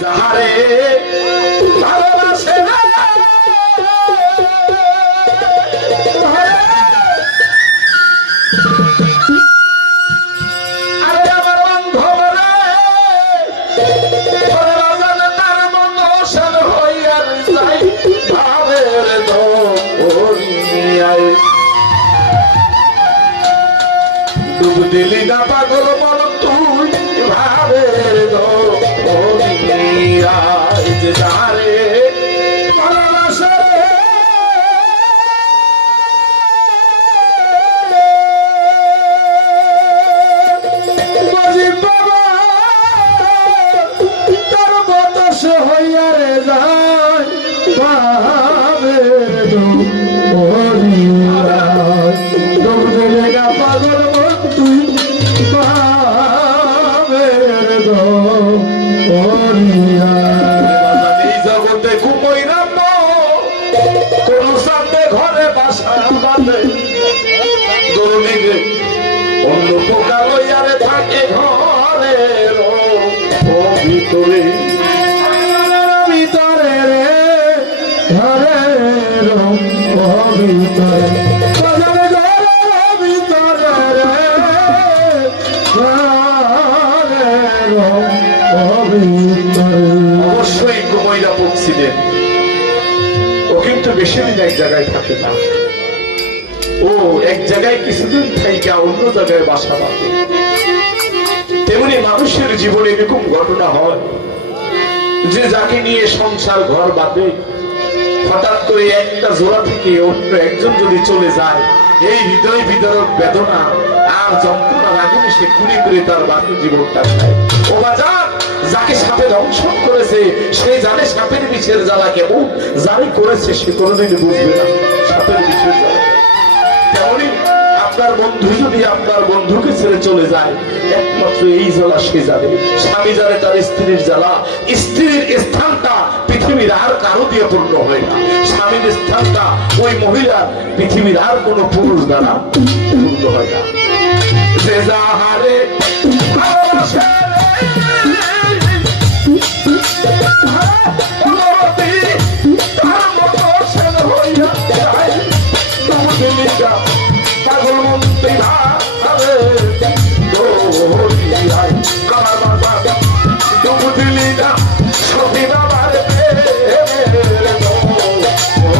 যাহারে ভালোবাসে না আরে আমার বান্ধব রে তার মন অসান হইয়ার যাই ভাবের দরিয়ায় ডুব দিলি না পাগল মন তুই ভাবের দরিয়ায় যে যারে ভালোবাসে তার বতস হইয়া রে যায় ভাবের দরিয়ায় ডুব দিলি না পাগল মন তুই ভাবের দরিয়ায় এই জগতে কুমই রাম কোন সাথে ঘরে বাসা বাঁধে দরুনিরে অন্য পোকা লইয়ারে থাকে ঘরের ভিতরে ভিতরে রে ঘরের ভিতরে অবশ্যই কুমইরা পড়ছিলেন ও কিন্তু বেশি দিন এক জায়গায় থাকে না ও এক জায়গায় কিছুদিন থেকে অন্য জায়গায় বাসা বাঁধে তেমনি মানুষের জীবনে এরকম ঘটনা হয় যে যাকে নিয়ে সংসার ঘর বাঁধে হঠাৎ করে একটা জোড়া থেকে অন্য একজন যদি চলে যায় এই হৃদয় বিদারক বেদনা আর যন্ত্রণার আগুনে সে খুনি করে তার বাকি জীবনটা খায় ও বাজার যাকে সাপে দংশন করেছে সে জানে সাপের বিষের জ্বালা কেমন জানি করেছে সে কোনোদিন বুঝবে না সাপের বিষের জ্বালা তেমনি আপনার বন্ধু যদি আপনার বন্ধুকে ছেড়ে চলে যায় একমাত্র এই জ্বালা সে জানে স্বামী জানে তার স্ত্রীর জ্বালা স্ত্রীর স্থানটা পৃথিবীর আর কারো দিয়ে পূর্ণ হয় না স্বামীর স্থানটা ওই মহিলার পৃথিবীর আর কোন পুরুষ দ্বারা পূর্ণ হয় না যে যাহারে ভালোবাসে পাগল মন্ত্রী ভাবে দরিয়ায় কামার বাবা ডুব দিলি না সখী বাবার প্রেমের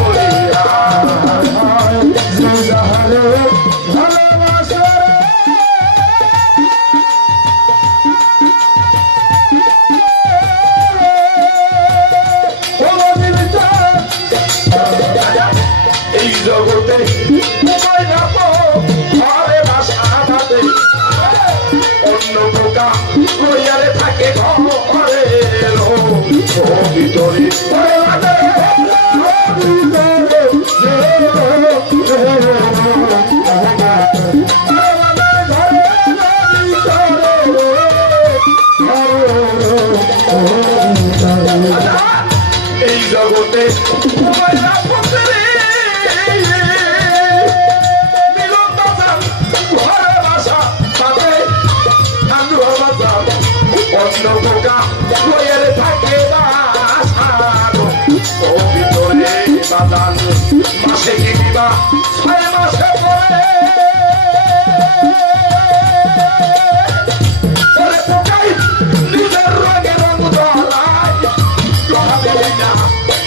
দরিয়ায় যে যাহারে ভালোবাসে এই জগতে অন্য পোকা লইয়ারে থাকে ঘরের ভিতরে এই জগতে অন্য পোকা বইয়ের থাকে ও ভিতরে বাদান মাসে কি দিবা 6 মাসে পরে পোকাই নিজের রঙে রঙ ধরায় কথা বলি না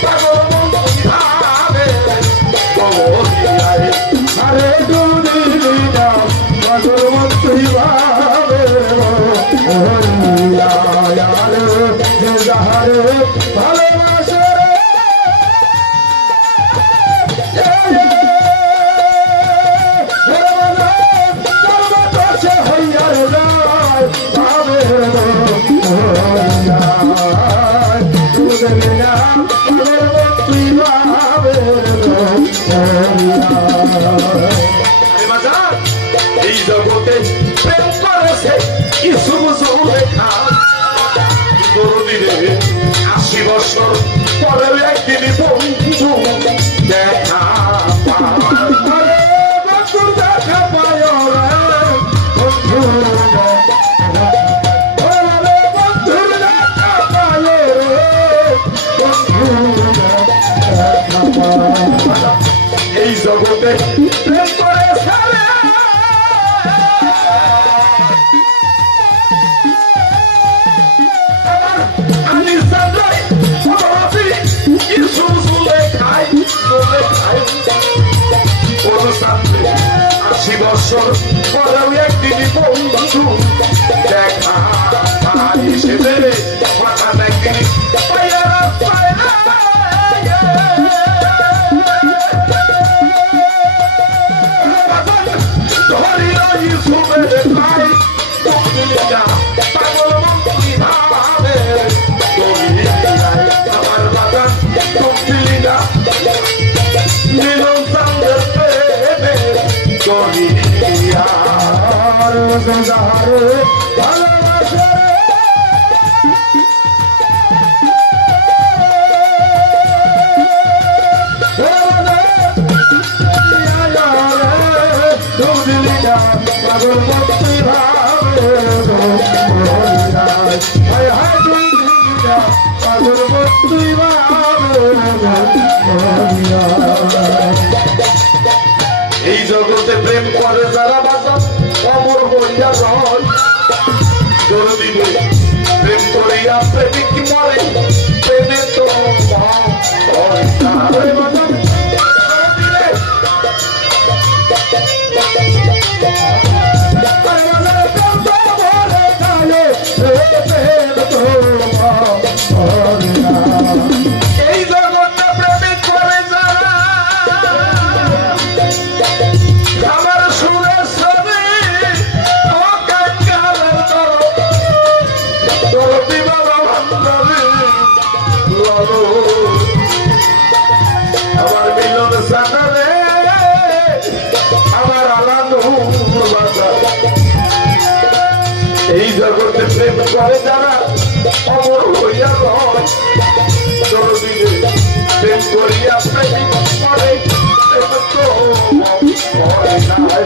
পাগল মন ভাবে আরে দুনিয়া পাগল মন ভাবে ভালোবাসে এই জগতে প্রেম করেছে কিছু বুঝু লেখা দরদিরে 80 বছর পরে একদিন বন্ধু দেখা দেখা পায় বন্ধু প্রেম করে সারা আমি সাজাই ভাবি কিছু চলে খাই অনুষ্ঠানে ৮০ বছর পরেও একদিন বন্ধু দেখা হিসেবে হঠাৎ একদিন এই জগতে প্রেম করে যারা বাজান অমর হইয়া রয় জরুরিবে প্রেম করিয়া প্রেমিক মরে প্রেমে তো এই জগতে প্রেমিক করে যারা আমার সুরের ছবি আমার মিলন সাথে আমার আলাদা এই জগতে প্রেম করে যারা অমর হইয়া রয় জরুরিবে প্রেম করিয়া প্রেমিক করে প্রেম তো হয় নাই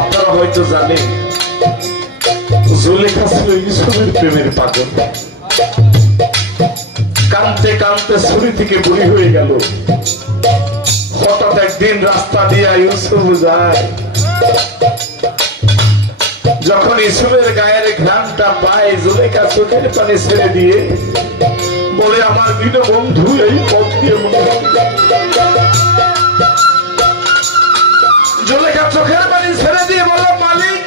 আপনারা হয়তো জানেন জুলেখা ছিল ইউসুফের প্রেমের পাগল। কাঁদতে কাঁদতে ছুরি থেকে বুড়ি হয়ে গেল। হঠাৎ একদিন রাস্তা দিয়ে ইউসুফ যায়, যখন ইউসুফের গায়ের ঘ্রাণটা পায় জুলেখা চোখের পানি ছেড়ে দিয়ে বলে, আমার প্রিয় বন্ধু এই পথ দিয়ে মনে হয়। জুলেখা চোখের পানি ছেড়ে দিয়ে বলল, মালিক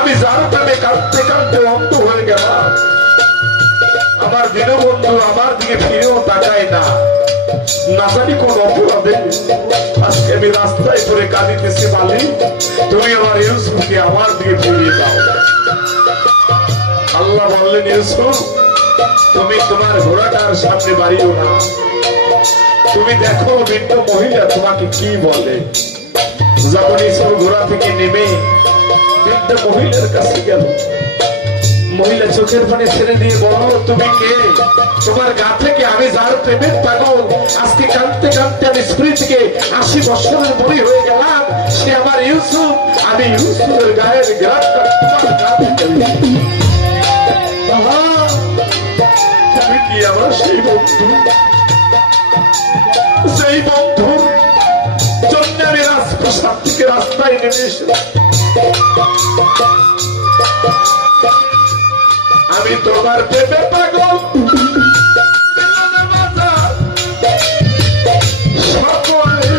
আমি যার প্রেমে কাঁদতে কাঁদতে অন্ধ হয়ে গেলাম, আমার দীনবন্ধু আমার দিকে ফিরেও তাকায় না, না জানি কোন অপরাধে আজকে আমি রাস্তায় পরে কাঁদিতেছি। মালিক তুমি আমার ইউসুফকে আমার দিকে ফিরিয়ে দাও। আল্লাহ বললেন, ইউসুফ তুমি তোমার ঘোড়াটার সামনে বাড়িও না, তুমি দেখো বৃদ্ধ মহিলা তোমাকে কি বলে। যখন ইউসুফ ঘোড়া থেকে নেমে বৃদ্ধ মহিলার কাছে গেল, মহিলা চোখের পানি ছেড়ে দিয়ে বলো তুমি কে? তোমার গা থেকে আমি যার প্রেমের পাগল, আজকে কাঁদতে কাঁদতে আমি স্ত্রী থেকে 80 বছরের বুড়ি হয়ে গেলাম, সে আমার ইউসুফ। আমি ইউসুফের গায়ের গ্রামটা তোমার গা থেকে। তুমি কি আমার সেই বন্ধু? সেই বন্ধুর জন্য আমি রাজপ্রসাদ থেকে রাস্তায় নেমে এসে আমি তোমার প্রেমে পাগল। সকলে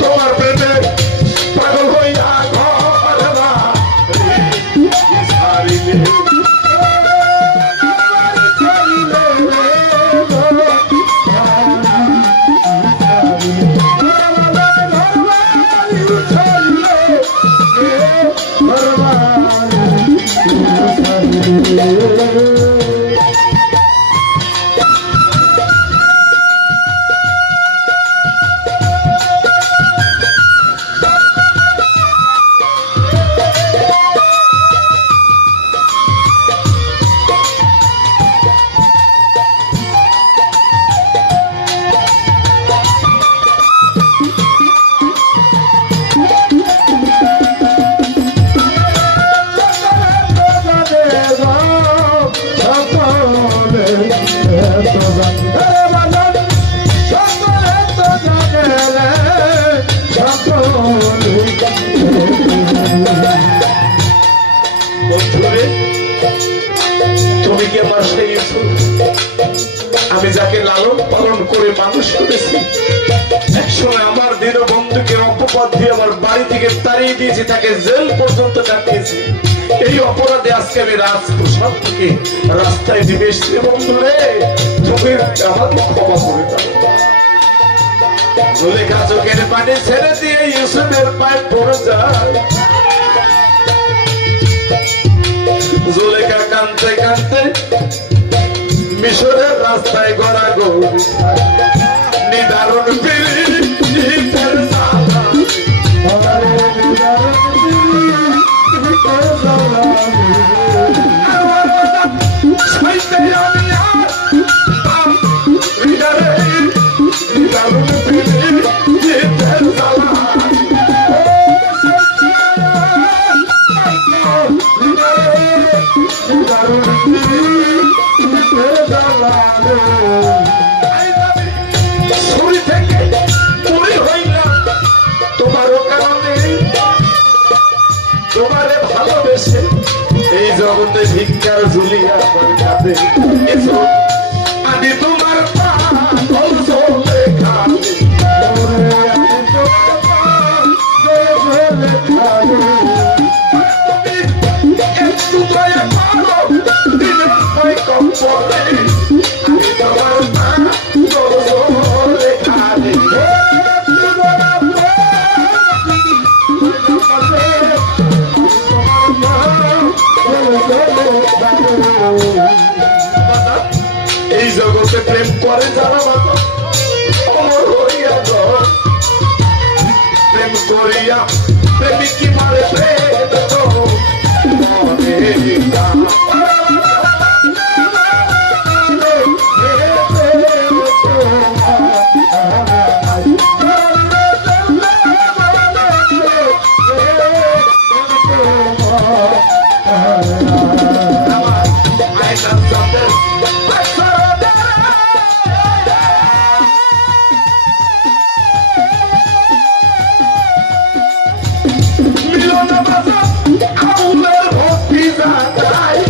তোমার প্রেমে পাগল হইয়া ঘর ছাড়িলে আমি যাকে লালন পালন করে মানুষ করেছি, একসময় আমার দীনবন্ধুকে অপবাদ দিয়ে আমার বাড়ি থেকে তাড়িয়ে দিয়েছি, তাকে জেল পর্যন্ত কাটিয়েছি। এই অপরাধে আজকে আমি রাজপ্রসাদ থেকে রাস্তায় নেমে এসেছি। বন্ধুরে, তুমি আমাকে ক্ষমা করে দাও। জুলেখা চোখের পানি ছেড়ে দিয়ে ইউসুফের পায়ে পড়ে যায়। জুলেখা কাঁদতে কাঁদতে মিশরের রাস্তায় গড়াগড়ি নিদারুণ পীড়িতের জ্বালা। নিদারুণ পীড়িতের জ্বালা। ছুরি থেকে পুরি হইলাম তোমারও কারণে, তোমারে ভালোবেসে এই জগতে ভিক্ষার ঝুলিয়া কাঁদে। আমি তোমার পাগল জুলেখা, একটু দয়া করো দিনের ভয় কম পড়ে। আমি তোমার পাগল জুলেখা রে। এই জগতে প্রেম করে যারা বাবা অমর হইয়া যাও। প্রেম করিয়া প্রেমিক কি মারে প্রেম তো মিলন বাজা আউলের ভক্তি জাগায়।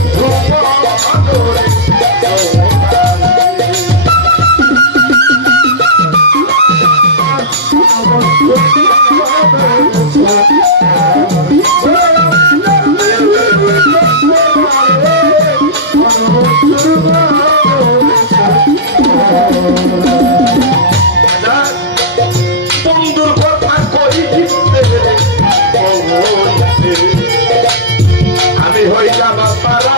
বন্ধু মহানরে বন্ধুর কথা কইতে আমি হইলাম পারা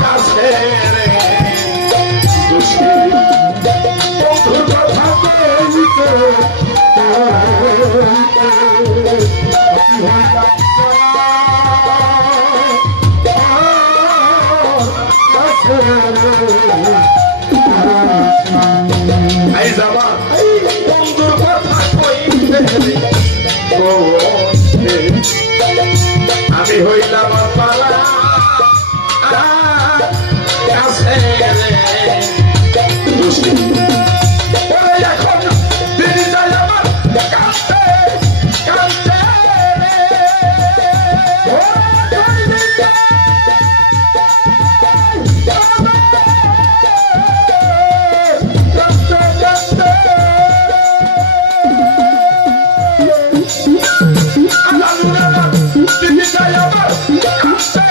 কাছে রে দোষী বন্ধুর কথা কইতে এই যাবা বন্ধুর কথা কইতে আমি হইলাম পালা কাছে এখন দিদি যাই আমার কাছে কাছে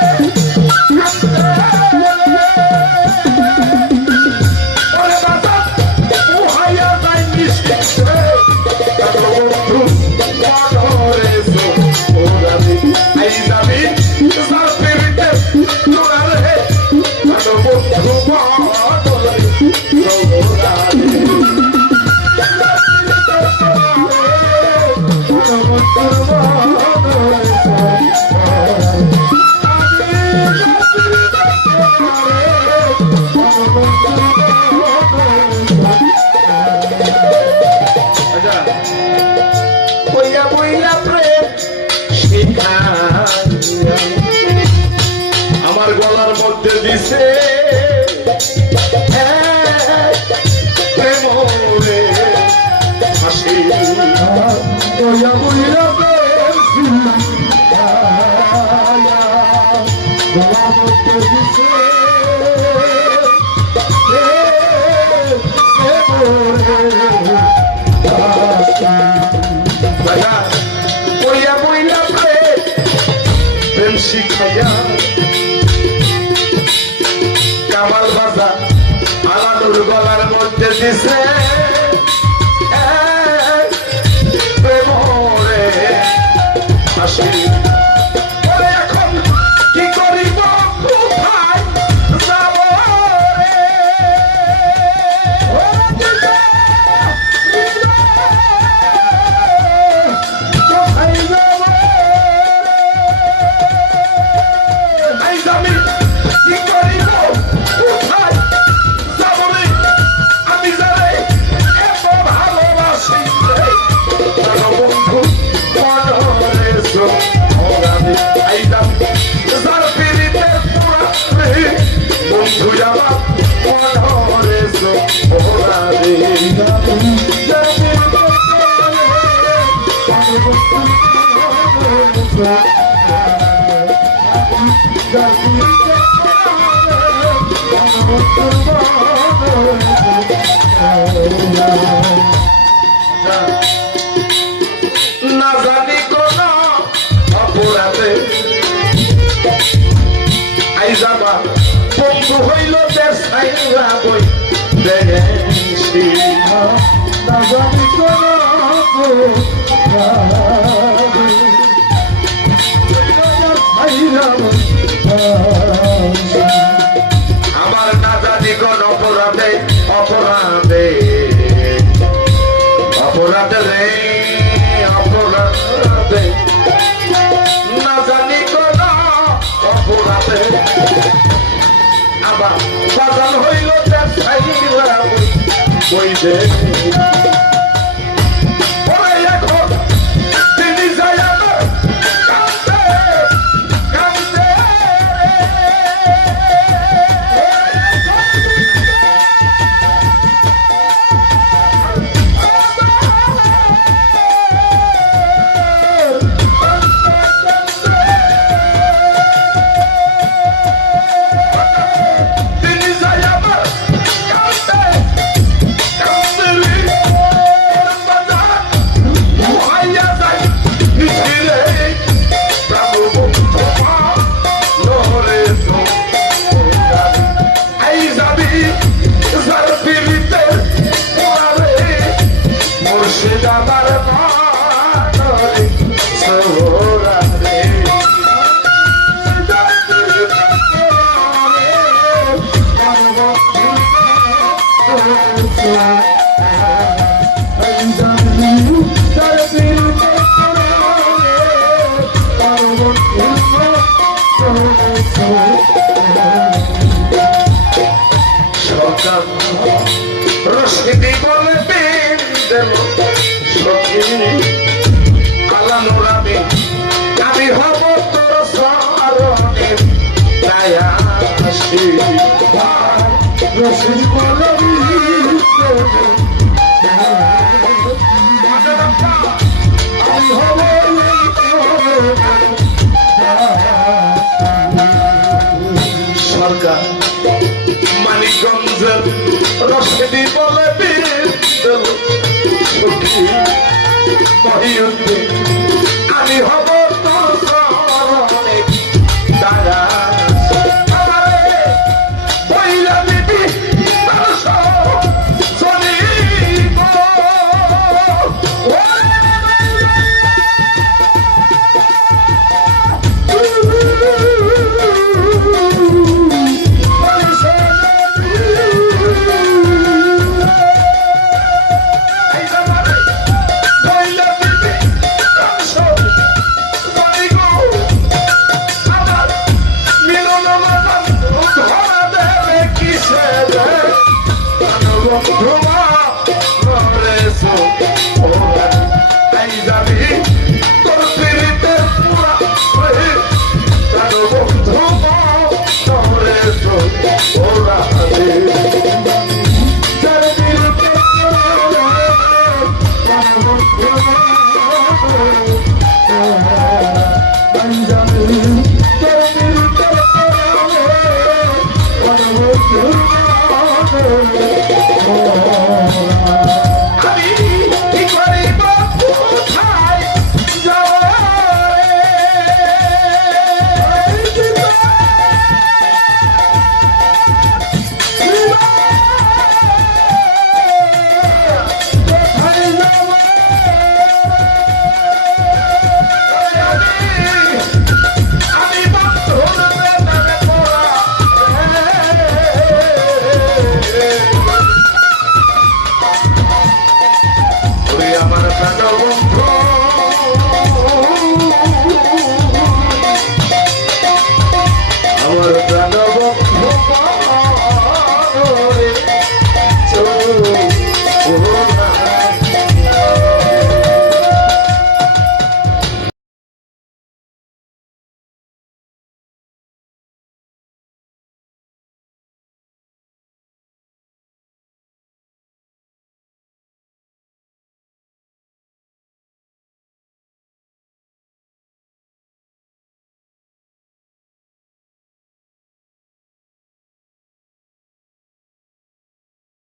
আমার গলার মধ্যে দিছে প্রেমরে হাসি শিখাইয়া কামাল বাজা আলাদুর গলার মধ্যে দিছে প্রেমরে হাসি এখন কি করিব কোথায় যাব বন্ধু যাবা মনরে সোহরাবে না জানি কোন অপরাধে আই যাবা বন্ধু হইল দেশ আইলা বই দেশি না জানি কোন আমার না জানি কোন অপরাধে অপরাধে অপরাধে রে অপরাধে না জানি কোন অপরাধে আবার বাজান হইল বই দে সরকার রশিদি বলে দিন দেব সখী আলানোর আমি হব তোর সরণে দায়াসী রশিদি বলে আমি হব সরকার মানিকগঞ্জের রশিদি বলে সখী মহিউদ্দিন আমি হব